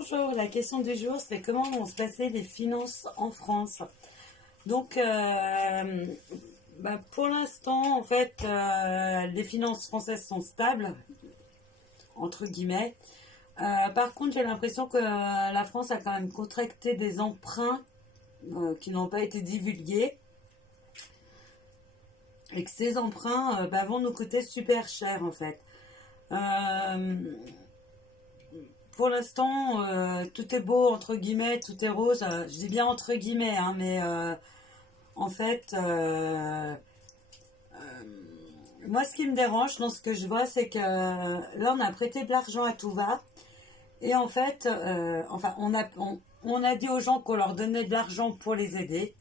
Bonjour, la question du jour, c'est comment vont se passer les finances en France. Donc, pour l'instant, en fait, les finances françaises sont stables, entre guillemets. Par contre, j'ai l'impression que la France a quand même contracté des emprunts qui n'ont pas été divulgués et que ces emprunts vont nous coûter super cher, en fait. Euh, pour l'instant, tout est beau, entre guillemets, tout est rose. Je dis bien entre guillemets, hein, mais en fait, moi, ce qui me dérange dans ce que je vois, c'est que là, on a prêté de l'argent à tout va. Et en fait, on a dit aux gens qu'on leur donnait de l'argent pour les aider.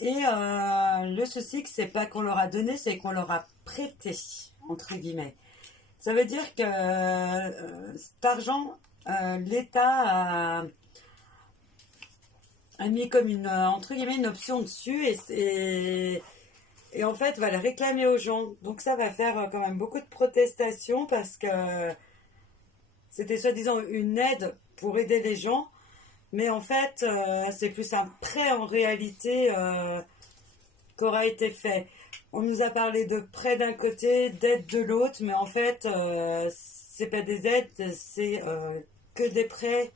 Et le souci, c'est pas qu'on leur a donné, c'est qu'on leur a prêté, entre guillemets. Ça veut dire que cet argent, l'État a mis comme une, entre guillemets, une option dessus et en fait va le réclamer aux gens. Donc ça va faire quand même beaucoup de protestations parce que c'était soi-disant une aide pour aider les gens, mais en fait c'est plus un prêt en réalité qu'aura été fait. On nous a parlé de prêt d'un côté, d'aide de l'autre, mais en fait c'est pas des aides, c'est que des prêts.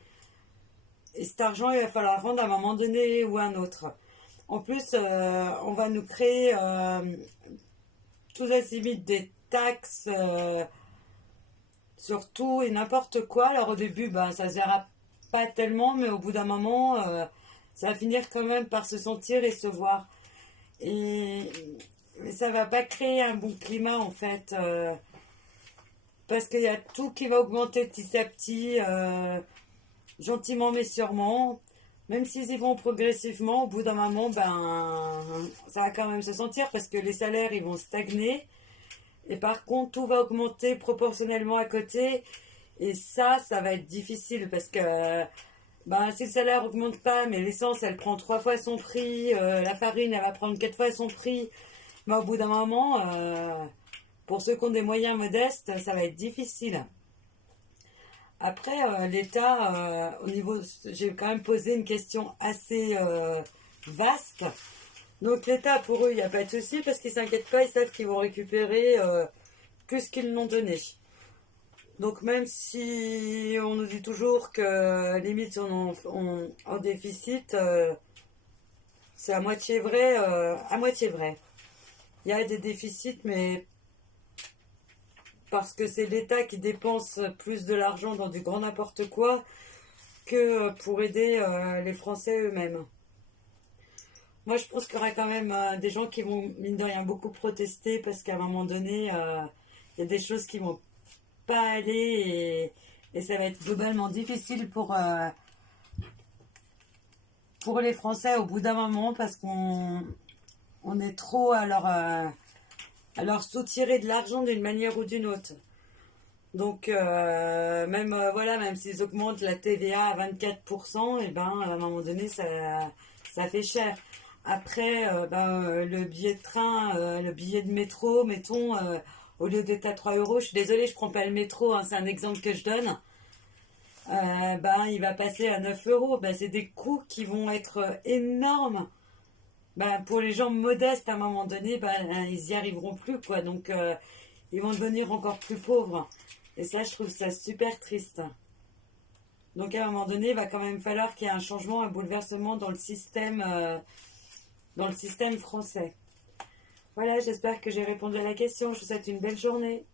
Et cet argent, il va falloir rendre à un moment donné ou à un autre. En plus, on va nous créer tous azimuts des taxes sur tout et n'importe quoi. Alors au début, ça se verra pas tellement, mais au bout d'un moment, ça va finir quand même par se sentir et se voir. Et mais ça va pas créer un bon climat en fait, parce qu'il y a tout qui va augmenter petit à petit. Gentiment mais sûrement, même s'ils y vont progressivement, au bout d'un moment, ça va quand même se sentir parce que les salaires ils vont stagner et par contre tout va augmenter proportionnellement à côté et ça va être difficile parce que si le salaire augmente pas mais l'essence elle prend 3 fois son prix, la farine elle va prendre 4 fois son prix, au bout d'un moment, pour ceux qui ont des moyens modestes, ça va être difficile. Après, l'État, au niveau, j'ai quand même posé une question assez vaste. Donc l'État, pour eux, il n'y a pas de souci parce qu'ils ne s'inquiètent pas, ils savent qu'ils vont récupérer plus qu'ils n'ont donné. Donc même si on nous dit toujours que limite on en déficit, c'est à moitié vrai, à moitié vrai. Il y a des déficits, mais parce que c'est l'État qui dépense plus de l'argent dans du grand n'importe quoi que pour aider les Français eux-mêmes. Moi, je pense qu'il y aura quand même des gens qui vont, mine de rien, beaucoup protester parce qu'à un moment donné, il y a des choses qui vont pas aller et ça va être globalement difficile pour les Français au bout d'un moment parce qu'on est trop à leur soutirer de l'argent d'une manière ou d'une autre. Donc même s'ils augmentent la TVA à 24%, et à un moment donné ça fait cher. Après le billet de train, le billet de métro, mettons, au lieu d'être à 3 euros, je suis désolée, je prends pas le métro, hein, c'est un exemple que je donne. Il va passer à 9 euros. C'est des coûts qui vont être énormes. Pour les gens modestes, à un moment donné, ils y arriveront plus, quoi. Donc, ils vont devenir encore plus pauvres. Et ça, je trouve ça super triste. Donc, à un moment donné, il va quand même falloir qu'il y ait un changement, un bouleversement dans le système français. Voilà, j'espère que j'ai répondu à la question. Je vous souhaite une belle journée.